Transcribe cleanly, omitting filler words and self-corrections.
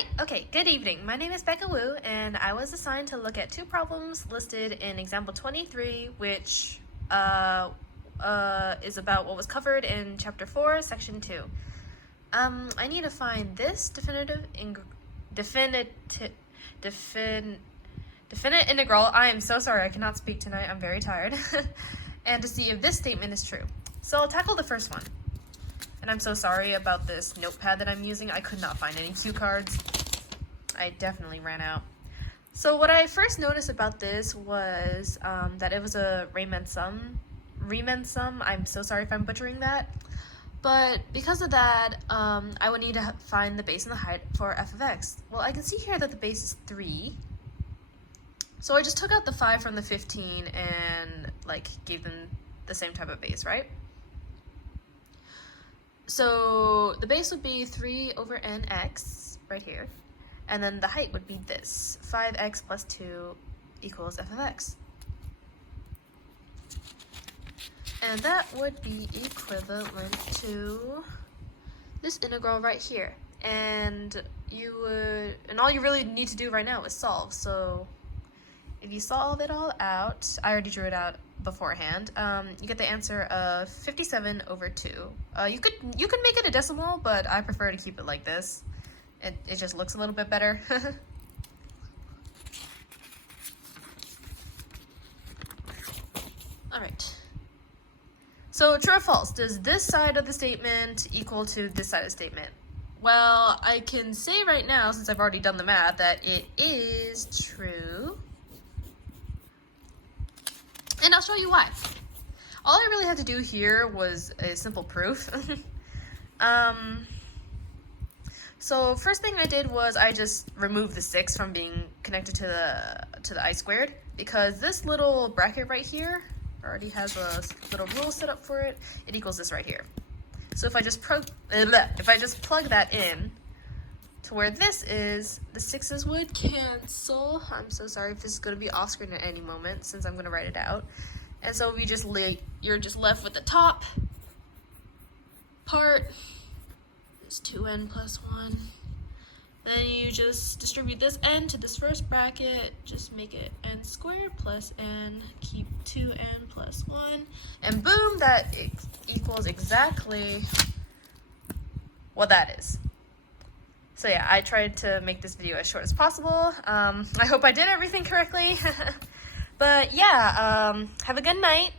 Hi, okay, good evening. My name is Becca Wu, and I was assigned to look at two problems listed in example 23, which is about what was covered in chapter 4, section 2. I need to find this definite integral. I am so sorry, I cannot speak tonight, I'm very tired. And to see if this statement is true. So I'll tackle the first one. And I'm so sorry about this notepad that I'm using. I could not find any cue cards. I definitely ran out. So what I first noticed about this was that it was a Riemann sum. I'm so sorry if I'm butchering that. But because of that, I would need to find the base and the height for f of x. Well, I can see here that the base is 3. So I just took out the 5 from the 15 and gave them the same type of base, right? So the base would be 3 over nx, right here. And then the height would be this, 5x plus 2 equals f of x. And that would be equivalent to this integral right here. And all you really need to do right now is solve. So if you solve it all out, I already drew it out beforehand, you get the answer of 57 over 2. You could make it a decimal, but I prefer to keep it like this. It just looks a little bit better. Alright. So true or false, does this side of the statement equal to this side of the statement? Well, I can say right now, since I've already done the math, that it is true. And I'll show you why. All I really had to do here was a simple proof. So first thing I did was I just removed the 6 from being connected to the I squared, because this little bracket right here already has a little rule set up for it. It equals this right here. So if I just plug that in to where this is, the 6's would cancel. I'm so sorry if this is going to be off screen at any moment, since I'm going to write it out. And so you're just left with the top part. It's 2n plus 1. Then you just distribute this n to this first bracket, just make it n squared plus n, keep 2n plus 1, and boom, that equals exactly what that is. So yeah, I tried to make this video as short as possible. I hope I did everything correctly. But yeah, have a good night.